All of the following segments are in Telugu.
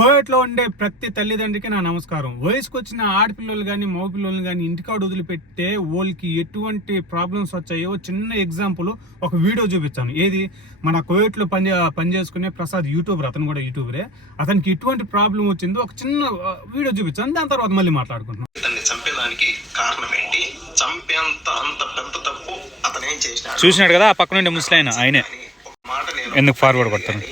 కోవిడ్లో ఉండే ప్రతి తల్లిదండ్రికి నా నమస్కారం. వయసుకు వచ్చిన ఆడపిల్లలు కానీ మగపిల్లలు కానీ ఇంటికాడ వదిలిపెట్టే వాళ్ళకి ఎటువంటి ప్రాబ్లమ్స్ వచ్చాయో చిన్న ఎగ్జాంపుల్ ఒక వీడియో చూపించాను. ఏది మన కోవిడ్లో పనిచేసుకునే ప్రసాద్ యూట్యూబర్, అతను కూడా యూట్యూబరే. అతనికి ఎటువంటి ప్రాబ్లం వచ్చిందో ఒక చిన్న వీడియో చూపించాను. దాని తర్వాత మళ్ళీ మాట్లాడుకుంటున్నాం. చంపేదానికి కారణం ఏంటి, చంపేంత అంత పెద్ద తప్పు అతను ఏం చేసినాడు చూసినాడు కదా. ఆ పక్కన ఉండే ముసలాయన ఆయనే మాట నేను ఎందుకు ఫార్వర్డ్ కొడతాను.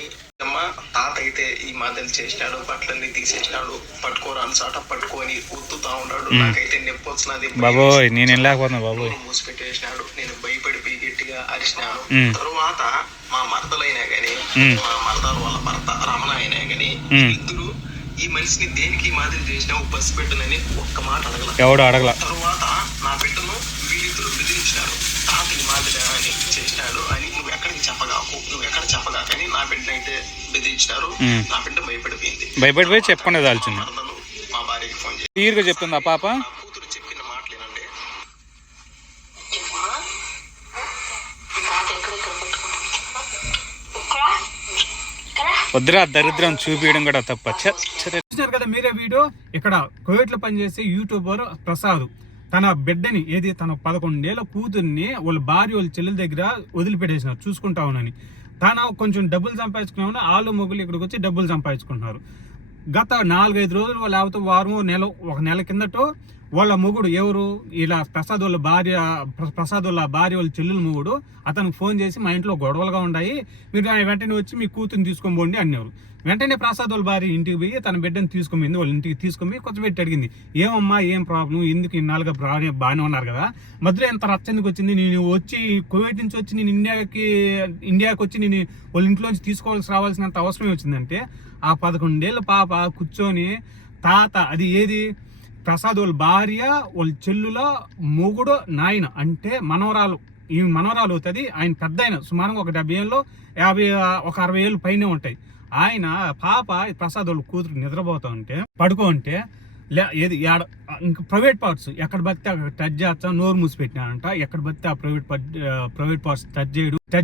తాత అయితే ఈ మాదిరి చేసినాడు, బట్టలన్నీ తీసేసినాడు, పట్టుకోరాని చాట పట్టుకొని ఉత్తుతా ఉన్నాడు. నాకైతే నొప్పి వచ్చినది బాబోయ్, నేను వెళ్ళలేకపోతున్నా బాబోయ్. మూసిపెట్టేసినాడు. నేను భయపడిపోయి గట్టిగా అరిచినాను. తరువాత మా మరదలైనా గాని, మా మరదలు వాళ్ళ భర్త రమణ అయినా గాని, ఇద్దరు ఈ మనిషిని దేనికి ఈ మాదిరి చేసినావు బస్సు పెట్టనని ఒక్క మాట అడగల. తరువాత నా బిడ్డను వీళ్ళిద్దరు బెదిరించినారు. తాత ఈ మాదిరి అని చేసినాడు అని నువ్వు ఎక్కడికి చెప్పగాకని నా బిడ్డ అయితే బెదిరించినారు. నా బిడ్డ భయపడిపోయి చెప్పకుండా దాల్చింది. మా భార్యకి ఫోన్ చేసి క్లియర్గా చెప్తుంది ఆ పాప. కూతురు చెప్పిన మాటలేనండి. వద్దురా, దరిద్రం చూపించడం కూడా తప్ప. చూసినారు కదా మీరే వీడియో. ఇక్కడ కోవిడ్ లో పనిచేసే యూట్యూబర్ ప్రసాద్ తన బిడ్డని, ఏది తన 11 ఏళ్ల కూతుర్ని వాళ్ళ భార్య వాళ్ళ చెల్లెల దగ్గర వదిలిపెట్టేసినారు చూసుకుంటా ఉన్నాని. తను కొంచెం డబ్బులు సంపాదించుకున్నా, ఆళ్ళు మొగ్గులు ఇక్కడికి వచ్చి డబ్బులు సంపాదించుకుంటున్నారు. గత 4-5 రోజులు లేకపోతే ఒక నెల కిందటో వాళ్ళ మొగుడు, ఎవరు ఇలా ప్రసాద్ వాళ్ళ భార్య వాళ్ళ చెల్లెల మొగుడు అతనికి ఫోన్ చేసి మా ఇంట్లో గొడవలుగా ఉన్నాయి, మీరు వెంటనే వచ్చి మీ కూతుర్ని తీసుకోబోండి అన్నారు. వెంటనే ప్రసాద్ వాళ్ళ భార్య ఇంటికి పోయి తన బిడ్డను తీసుకుపోయింది. వాళ్ళ ఇంటికి తీసుకుని కొంచెం పెట్టి అడిగింది, ఏమమ్మా ఏం ప్రాబ్లం, ఎందుకు ఇన్నాళ్ళుగా బాగానే ఉన్నారు కదా, మధ్యలో ఎంత రచ్చందుకు వచ్చింది, నేను వచ్చి కోవిడ్ నుంచి వచ్చి నేను ఇండియాకి వచ్చి నేను వాళ్ళ ఇంట్లోంచి రావాల్సినంత అవసరమే వచ్చిందంటే, ఆ 11 ఏళ్ళ పాప కూర్చొని తాత, అది ఏది ప్రసాద్ వాళ్ళ భార్య వాళ్ళ చెల్లుల మొగుడు నాయన అంటే మనవరాలు, ఈ మనవరాలు అవుతుంది. ఆయన పెద్ద ఆయన, సుమారుగా ఒక 70 ఏళ్ళు 60 ఏళ్ళు పైనే ఉంటాయి. ఆయన పాప ప్రసాద్ వాళ్ళ కూతురు నిద్రపోతా ఉంటే పడుకో ఉంటే ఏది ఇంకా ప్రైవేట్ పార్ట్స్ ఎక్కడ బతితే అక్కడ టచ్ చేస్తా నోరు మూసిపెట్టినాడంట. ఎక్కడ బతితే ఆ ప్రైవేట్ పార్ట్స్ టచ్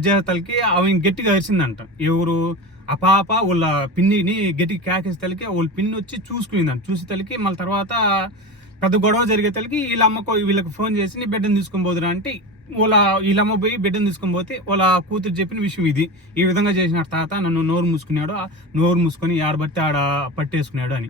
చేసేతలకి ఆమె గట్టిగా అరిసిందంట. ఎవరు ఆ పాప వాళ్ళ పిన్నిని గట్టికి కేకేసే తలకి వాళ్ళ పిన్ని వచ్చి చూసుకునిందంట. చూసే తలకి మళ్ళీ తర్వాత పెద్ద గొడవ జరిగే తలకి వీళ్ళకి ఫోన్ చేసి నీ బిడ్డను తీసుకొని పోదురా అంటే వీళ్ళమ్మ పోయి బిడ్డను తీసుకొని పోతే వాళ్ళ కూతురు చెప్పిన విషయం ఇది, ఈ విధంగా చేసినాడు తాత, నన్ను నోరు మూసుకొని ఆడబట్టి ఆడ పట్టేసుకున్నాడు అని.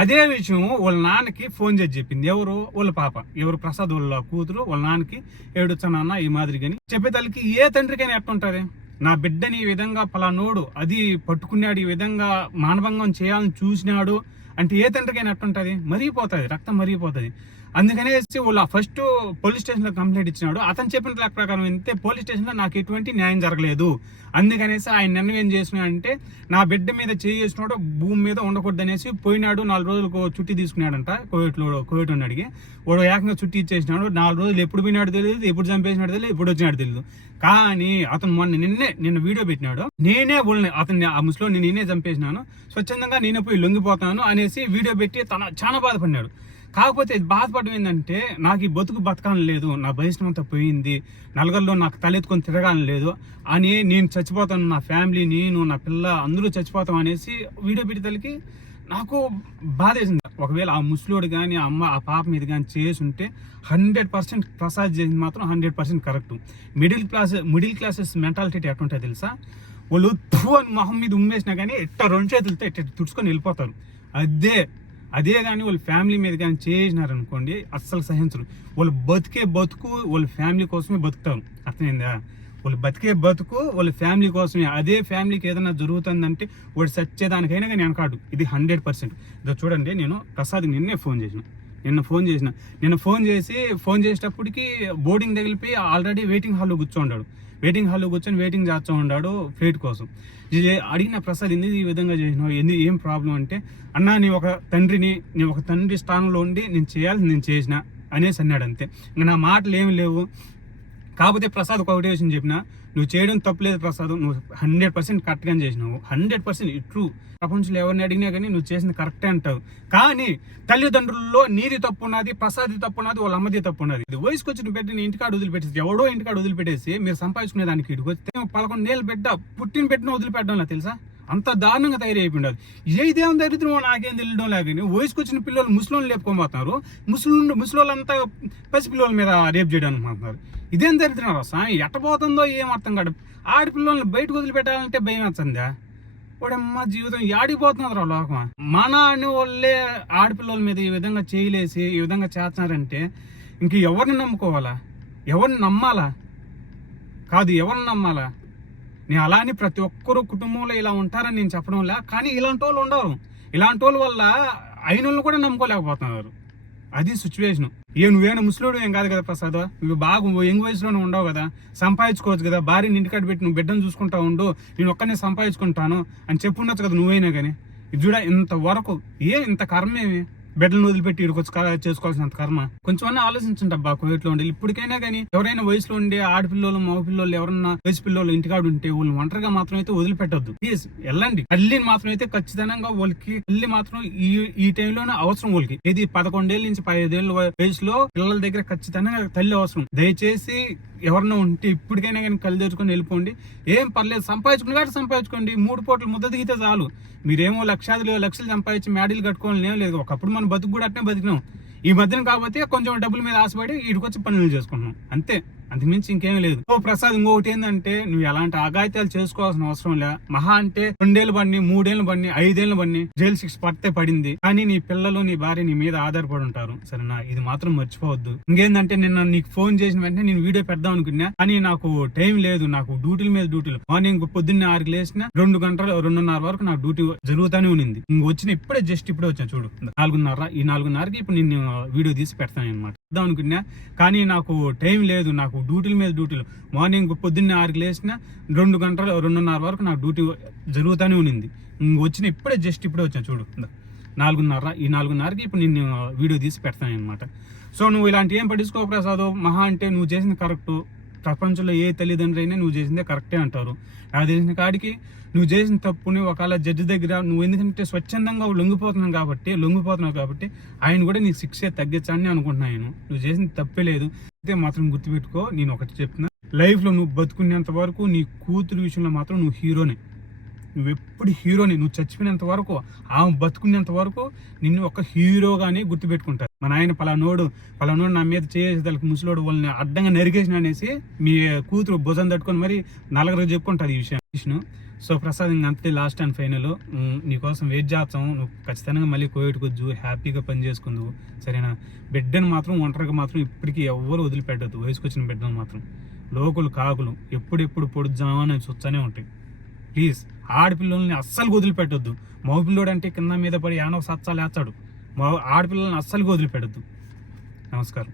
అదే విషయం వాళ్ళ నాన్నకి ఫోన్ చేసి చెప్పింది. ఎవరు వాళ్ళ పాప, ఎవరు ప్రసాద్ వాళ్ళ కూతురు వాళ్ళ నాన్నకి, ఏడుచ్చా నాన్న ఈ మాదిరిగాని చెప్పే తల్లికి ఏ తండ్రికైనా ఎట్టుంటది, నా బిడ్డని ఈ విధంగా పలానోడు అది పట్టుకున్నాడు, ఈ విధంగా మానభంగం చేయాలని చూసినాడు అంటే ఏ తండ్రికైనా ఎట్టుంటది, మరిగిపోతుంది, రక్తం మరిగిపోతుంది. అందుకనేసి వాళ్ళు ఫస్ట్ పోలీస్ స్టేషన్లో కంప్లైంట్ ఇచ్చినాడు. అతను చెప్పిన లెక్క ప్రకారం అయితే పోలీస్ స్టేషన్లో నాకు ఎటువంటి న్యాయం జరగలేదు. అందుకనేసి ఆయన నిర్ణయం ఏం చేసినాడంటే, నా బిడ్డ మీద చేసినాడు భూమి మీద ఉండకూడదు అనేసి పోయినాడు. 4 రోజులకు చుట్టి తీసుకున్నాడంట. కోవిడ్ అడిగి వాడు ఏకంగా చుట్టి ఇచ్చేసినాడు. 4 రోజులు ఎప్పుడు పోయినాడు తెలియదు, ఎప్పుడు చంపేసినాడు తెలియదు, ఎప్పుడు వచ్చినాడు తెలియదు. కానీ అతను నిన్న వీడియో పెట్టినాడు, నేనే అతన్ని ఆ ముసలోని నేనే చంపేసినాను, స్వచ్ఛందంగా నేనే పోయి లొంగిపోతాను అనేసి వీడియో పెట్టి చాలా బాధపడినాడు. కాకపోతే బాధపడడం ఏంటంటే, నాకు ఈ బతకాలని లేదు, నా భవిష్యత్తు అంతా పోయింది, నలుగురిలో నాకు తలెత్తుకొని తిరగాలని లేదు అని, నేను చచ్చిపోతాను, నా ఫ్యామిలీ, నేను, నా పిల్ల అందరూ చచ్చిపోతాం అనేసి వీడియో పెట్టేతలకి నాకు బాధ వేసింది. ఒకవేళ ఆ ముసలోడు కానీ ఆ పాప మీద కానీ చేసి ఉంటే 100% ప్రసాద్ చేసింది మాత్రం 100% కరెక్ట్. మిడిల్ క్లాసెస్ మెంటాలిటీ ఎట్టుంటుంది తెలుసా, వాళ్ళు అని మొహం మీద ఉమ్మేసినా కానీ 2 చేతులతో తుడుచుకొని వెళ్ళిపోతారు. అదే కానీ వాళ్ళ ఫ్యామిలీ మీద కానీ చేసినారనుకోండి అస్సలు సహించరు. వాళ్ళు బతుకు వాళ్ళ ఫ్యామిలీ కోసమే బతుకుతారు. అర్థమైందా, వాళ్ళు బతుకు వాళ్ళ ఫ్యామిలీ కోసమే. అదే ఫ్యామిలీకి ఏదైనా జరుగుతుందంటే వాడు సచ్చేదానికైనా కానీ వెనకాడు. ఇది 100%. ఇదో చూడండి, నేను ప్రసాద్కి నిన్న ఫోన్ చేసేటప్పటికి బోర్డింగ్ తగిలిపోయి ఆల్రెడీ వెయిటింగ్ హాల్లో కూర్చొని వెయిటింగ్ చేస్తూ ఉన్నాడు ఫ్లైట్ కోసం. అడిగిన ప్రసాద్ ఎందుకు ఈ విధంగా చేసినావు, ఏం ప్రాబ్లం అంటే, అన్నా నీ ఒక తండ్రి స్థానంలో ఉండి నేను చేయాల్సి నేను చేసిన అనేసి అన్నాడు. అంతే, ఇంకా నా మాటలు ఏమి లేవు. కాకపోతే ప్రసాద్ ఒకటే విషయం చెప్పిన, నువ్వు చేయడం తప్పులేదు ప్రసాద్, నువ్వు 100% కరెక్ట్గానే చేసినావు, 100% ట్రూ. ప్రపంచంలో ఎవరిని అడిగినా కానీ నువ్వు చేసింది కరెక్టే అంటావు. కానీ తల్లిదండ్రుల్లో నీది తప్పు ఉన్నది, ప్రసాద్ తప్పు ఉన్నది, వాళ్ళ అమ్మది తప్పు ఉన్నది. వయసుకు వచ్చిన బిడ్డని ఇంటికాడ వదిలిపెట్టేసి, ఎవడో ఇంటికాడ వదిలిపెట్టేసి మీరు సంపాదించుకునే దానికి ఇటుకు వస్తే 11 ఏళ్ళ బిడ్డ పుట్టిన బిడ్డను వదిలిపెట్టడంలో తెలుసా, అంత దారుణంగా తయారైపోయింది. ఇదేం దరిద్రం నాకేం తెలియడం లేకని వయసుకు వచ్చిన పిల్లలు ముసలోళ్ళు లేపుకోబోతున్నారు, ముసలోళ్ళంతా పసిపిల్లల మీద రేపు చేయడానికి పోతున్నారు. ఇదేం దరిద్రం రా స్వామి, ఎట్టబోతుందో ఏం అర్థం కాదు. ఆడపిల్లల్ని బయటకు వదిలిపెట్టాలంటే భయం వచ్చిందా? వాడమ్మ జీవితం యాడిపోతున్నారు రా లోకం. మన అని వాళ్ళే ఆడపిల్లల మీద ఈ విధంగా చేయలేసి ఈ విధంగా చేస్తున్నారంటే ఇంక ఎవరిని నమ్ముకోవాలా, ఎవరిని నమ్మాలా? కాదు, ఎవరిని నమ్మాలా? నేను అలా అని ప్రతి ఒక్కరు కుటుంబంలో ఇలా ఉంటారని నేను చెప్పడం లే, కానీ ఇలాంటి వాళ్ళు ఉండరు. ఇలాంటి వాళ్ళ వల్ల అయిన వాళ్ళు కూడా నమ్ముకోలేకపోతున్నారు. అది సిచ్యువేషన్. నువ్వేనా ముసలోడు ఏం కాదు కదా ప్రసాద్, నువ్వు బాగా యంగ్ వయసులోనే ఉండవు కదా, సంపాదించుకోవచ్చు కదా, భార్యని ఇంటికాడ పెట్టి నువ్వు బిడ్డను చూసుకుంటా ఉండు, నేను ఒక్కనే సంపాదించుకుంటాను అని చెప్పుండొచ్చు కదా నువ్వైనా కానీ. ఇది చూడ ఇంతవరకు ఇంత కర్మేమి, బిడ్డలను వదిలిపెట్టి ఇక్కడికి చేసుకోవాల్సినంత కర్మ. కొంచెం అన్నా ఆలోచించండి అబ్బా. కోవిడ్లో ఉండి ఇప్పటికైనా కానీ ఎవరైనా వయసులో ఉండే ఆడపిల్లలు మగ పిల్లలు ఎవరన్నా వయసు పిల్లలు ఇంటికాడు ఉంటే వాళ్ళు ఒంటరిగా మాత్రం అయితే వదిలిపెట్టద్దు. ప్లీజ్ వెళ్ళండి. తల్లిని మాత్రం అయితే ఖచ్చితంగా వాళ్ళకి తల్లి మాత్రం ఈ టైంలోనే అవసరం. వాళ్ళకి ఇది 11 ఏళ్ళ నుంచి 15 ఏళ్ళ వయసులో పిల్లల దగ్గర ఖచ్చితంగా తల్లి అవసరం. దయచేసి ఎవరన్నా ఉంటే ఇప్పటికైనా కానీ కళ్ళు తెరుచుకొని వెళ్ళిపోండి. ఏం పర్లేదు, సంపాదించుకోండి. 3 పూటలు ముద్ద దిగితే చాలు. మీరేమో లక్షలు సంపాదించి మేడీలు కట్టుకోవాలని ఏం లేదు. ఒకప్పుడు మనం బతుకు కూడా అట్నే బతికినాం. ఈ మధ్యన కాకపోతే కొంచెం డబ్బుల మీద ఆశపడి వీడికొచ్చి పనులు చేసుకుంటున్నాం అంతే, అంతకుమించి ఇంకేం లేదు. ప్రసాద్ ఇంకొకటి ఏంటంటే, నువ్వు ఎలాంటి అఘాయిత్యాలు చేసుకోవాల్సిన అవసరం లే. మహా అంటే 2 ఏళ్ళు బండి, 3 ఏళ్ళు బండి, 5 ఏళ్ళు బండి జైలు శిక్ష పడింది. కానీ నీ పిల్లలు నీ భార్య నీ మీద ఆధారపడి ఉంటారు. సరేనా, ఇది మాత్రం మర్చిపోవద్దు. ఇంకేందంటే నిన్న నీకు ఫోన్ చేసిన వెంటనే నేను వీడియో పెడదాం అనుకున్నా, కానీ నాకు టైం లేదు. నాకు డ్యూటీల మీద డ్యూటీలు. మార్నింగ్ పొద్దున్నే 6కి లేచిన 2 గంటలు 2:30 వరకు నాకు డ్యూటీ జరుగుతూనే ఉంది. వచ్చిన ఇప్పుడే వచ్చాను చూడు 4:30. ఈ 4:30కి ఇప్పుడు నేను వీడియో తీసి పెడతాను అనమాట అనుకున్నా, కానీ నాకు టైం లేదు. నాకు డ్యూటీల మీద డ్యూటీలు. మార్నింగ్ పొద్దున్నే 6కి లేచిన 2 గంటలు 2:30 వరకు నాకు డ్యూటీ జరుగుతూనే ఉంది. వచ్చిన ఇప్పుడే వచ్చాను చూడు 4:30. ఈ 4:30కి ఇప్పుడు నేను వీడియో తీసి పెడతాను అనమాట. సో నువ్వు ఇలాంటి ఏం పట్టించుకో ప్రసాద్. మహా అంటే నువ్వు చేసింది కరెక్ట్. ప్రపంచంలో ఏ తల్లిదండ్రులు అయినా నువ్వు చేసిందే కరెక్టే అంటారు. నాకు తెలిసిన కాడికి నువ్వు చేసిన తప్పుని ఒకవేళ జడ్జి దగ్గర నువ్వు ఎందుకంటే స్వచ్ఛందంగా లొంగిపోతున్నావు కాబట్టి ఆయన కూడా నీకు శిక్ష తగ్గించాలని అనుకుంటున్నాను. నువ్వు చేసిన తప్పే లేదు. అయితే మాత్రం గుర్తుపెట్టుకో, నేను ఒకటి చెప్తున్నా, లైఫ్లో నువ్వు బతుకునేంత వరకు నీ కూతురు విషయంలో మాత్రం నువ్వు హీరోనే. నువ్వు ఎప్పుడు హీరోని. నువ్వు చచ్చిపోయినంత వరకు, ఆమె బతుకునేంత వరకు నిన్ను ఒక హీరోగానే గుర్తుపెట్టుకుంటారు. మన ఆయన పలానోడు నా మీద చేసేదానికి ముసలోడు వాళ్ళని అడ్డంగా నరికేసిన అనేసి మీ కూతురు భుజం తట్టుకొని మరి నలుగురు చెప్పుకుంటుంది ఈ విషయం. సో ప్రసాద్ అంతే లాస్ట్ అండ్ ఫైనల్. నీకోసం వెయిట్ చేస్తాం. నువ్వు ఖచ్చితంగా మళ్ళీ కోవిడ్కి వచ్చి హ్యాపీగా పని చేసుకుందువు. సరేనా, బిడ్డను మాత్రం ఒంటరిగా మాత్రం ఇప్పటికీ ఎవ్వరు వదిలిపెట్టద్దు. వయసుకు వచ్చిన బిడ్డను మాత్రం లోకులు కాకులు ఎప్పుడెప్పుడు పొడుద్దామని చూస్తూనే ఉంటాయి. ప్లీజ్ ఆడపిల్లల్ని అస్సలు వదిలిపెట్టొద్దు. మగపిల్లోడు అంటే కింద మీద పడి ఏమో సచ్చాలేస్తాడు. ఆడపిల్లల్ని అస్సలు వదిలిపెట్టద్దు. నమస్కారం.